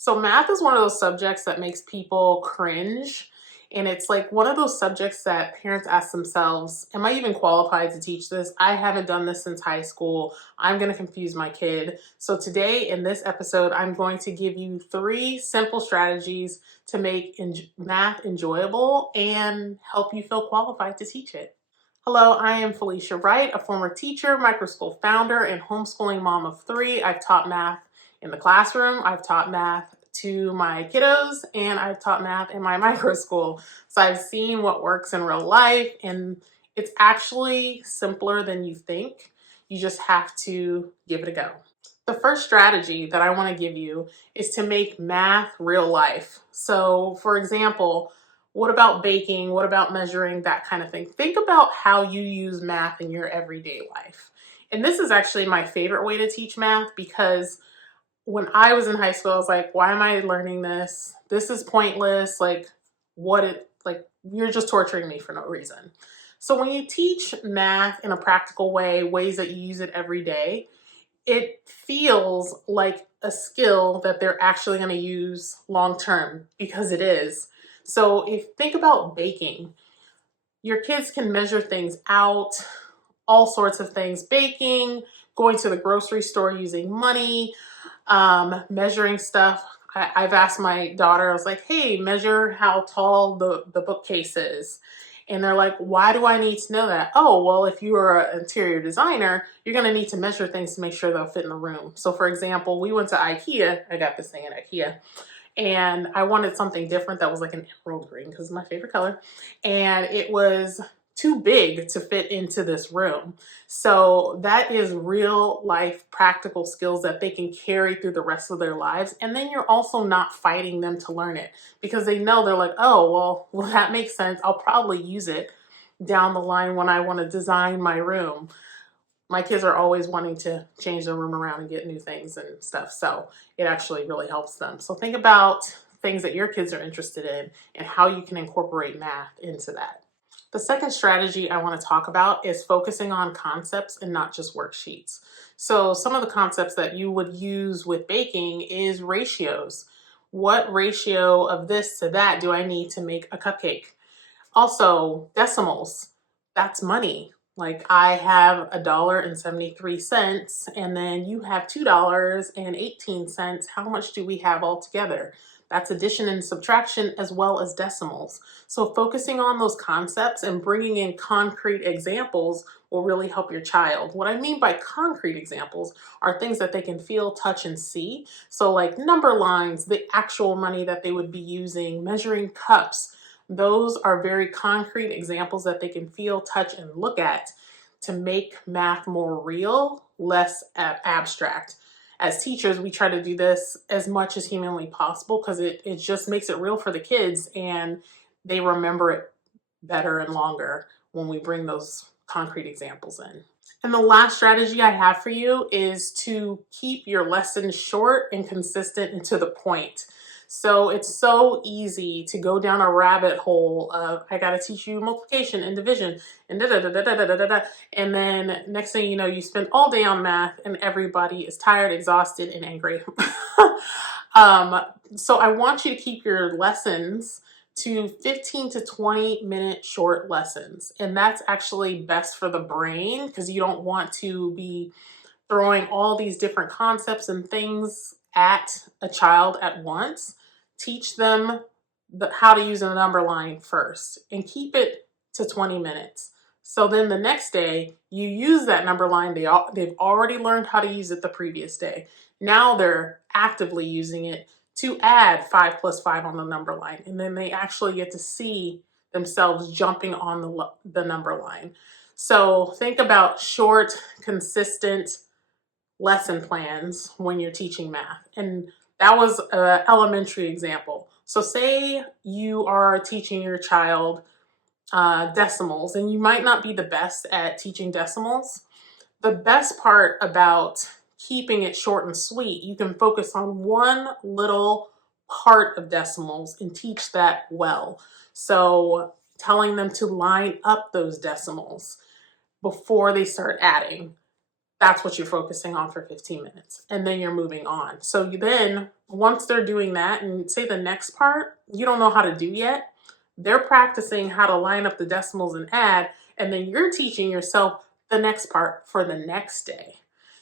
So math is one of those subjects that makes people cringe. And it's like one of those subjects that parents ask themselves, am I even qualified to teach this? I haven't done this since high school. I'm going to confuse my kid. So today in this episode, I'm going to give you 3 simple strategies to make math enjoyable and help you feel qualified to teach it. Hello, I am Felicia Wright, a former teacher, microschool founder, and homeschooling mom of 3. I've taught math in the classroom, I've taught math to my kiddos, and I've taught math in my microschool. So I've seen what works in real life, and it's actually simpler than you think. You just have to give it a go. The first strategy that I want to give you is to make math real life. So, for example, what about baking? What about measuring? That kind of thing. Think about how you use math in your everyday life. And this is actually my favorite way to teach math because when I was in high school, I was like, why am I learning this? This is pointless. You're just torturing me for no reason. So when you teach math in a practical way, ways that you use it every day, it feels like a skill that they're actually going to use long term because it is. So if think about baking, your kids can measure things out, all sorts of things, baking, going to the grocery store using money, measuring stuff. I've asked my daughter, I was like, hey, measure how tall the bookcase is. And they're like, why do I need to know that? Oh, well, if you are an interior designer, you're going to need to measure things to make sure they'll fit in the room. So for example, we went to IKEA. I got this thing at IKEA. And I wanted something different that was like an emerald green because it's my favorite color. And it was too big to fit into this room. So that is real life practical skills that they can carry through the rest of their lives. And then you're also not fighting them to learn it because they know they're like, oh, well, that makes sense. I'll probably use it down the line when I want to design my room. My kids are always wanting to change their room around and get new things and stuff. So it actually really helps them. So think about things that your kids are interested in and how you can incorporate math into that. The second strategy I want to talk about is focusing on concepts and not just worksheets. So some of the concepts that you would use with baking is ratios. What ratio of this to that do I need to make a cupcake? Also, decimals. That's money. Like I have $1.73 and then you have $2.18. How much do we have altogether? That's addition and subtraction as well as decimals. So focusing on those concepts and bringing in concrete examples will really help your child. What I mean by concrete examples are things that they can feel, touch, and see. So like number lines, the actual money that they would be using, measuring cups. Those are very concrete examples that they can feel, touch, and look at to make math more real, less abstract. As teachers, we try to do this as much as humanly possible because it just makes it real for the kids and they remember it better and longer when we bring those concrete examples in. And the last strategy I have for you is to keep your lessons short and consistent and to the point. So it's so easy to go down a rabbit hole of, I got to teach you multiplication and division and da da da da da da da da. And then next thing you know, you spend all day on math and everybody is tired, exhausted, and angry. So I want you to keep your lessons to 15 to 20 minute short lessons. And that's actually best for the brain because you don't want to be throwing all these different concepts and things at a child at once. Teach them how to use a number line first and keep it to 20 minutes. So then the next day you use that number line. They've already learned how to use it the previous day. Now they're actively using it to add 5 plus 5 on the number line. And then they actually get to see themselves jumping on the number line. So think about short, consistent lesson plans when you're teaching math. And that was an elementary example. So say you are teaching your child decimals, and you might not be the best at teaching decimals. The best part about keeping it short and sweet, you can focus on one little part of decimals and teach that well. So telling them to line up those decimals before they start adding. That's what you're focusing on for 15 minutes. And then you're moving on. So then once they're doing that, and say the next part, you don't know how to do yet, they're practicing how to line up the decimals and add, and then you're teaching yourself the next part for the next day.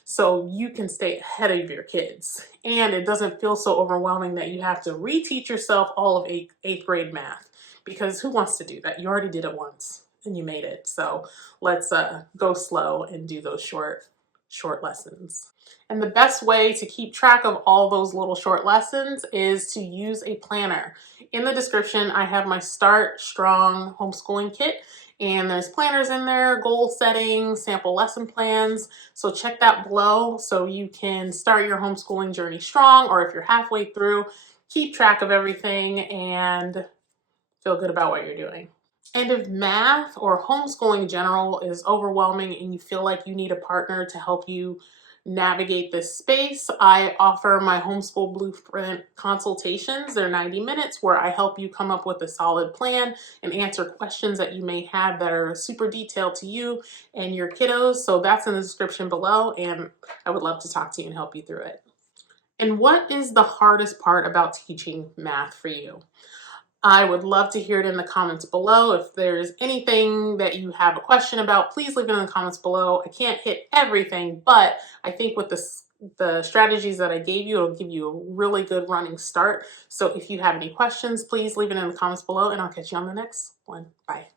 So you can stay ahead of your kids. And it doesn't feel so overwhelming that you have to reteach yourself all of eighth grade math, because who wants to do that? You already did it once and you made it. So let's go slow and do those short lessons. And the best way to keep track of all those little short lessons is to use a planner. In the description, I have my Start Strong homeschooling kit, and there's planners in there, goal setting, sample lesson plans. So check that below so you can start your homeschooling journey strong, or if you're halfway through, keep track of everything and feel good about what you're doing. And if math or homeschooling in general is overwhelming and you feel like you need a partner to help you navigate this space, I offer my homeschool blueprint consultations. They're 90 minutes where I help you come up with a solid plan and answer questions that you may have that are super detailed to you and your kiddos. So that's in the description below, and I would love to talk to you and help you through it. And what is the hardest part about teaching math for you? I would love to hear it in the comments below. If there's anything that you have a question about, please leave it in the comments below. I can't hit everything, but I think with the strategies that I gave you, it'll give you a really good running start. So if you have any questions, please leave it in the comments below, and I'll catch you on the next one. Bye.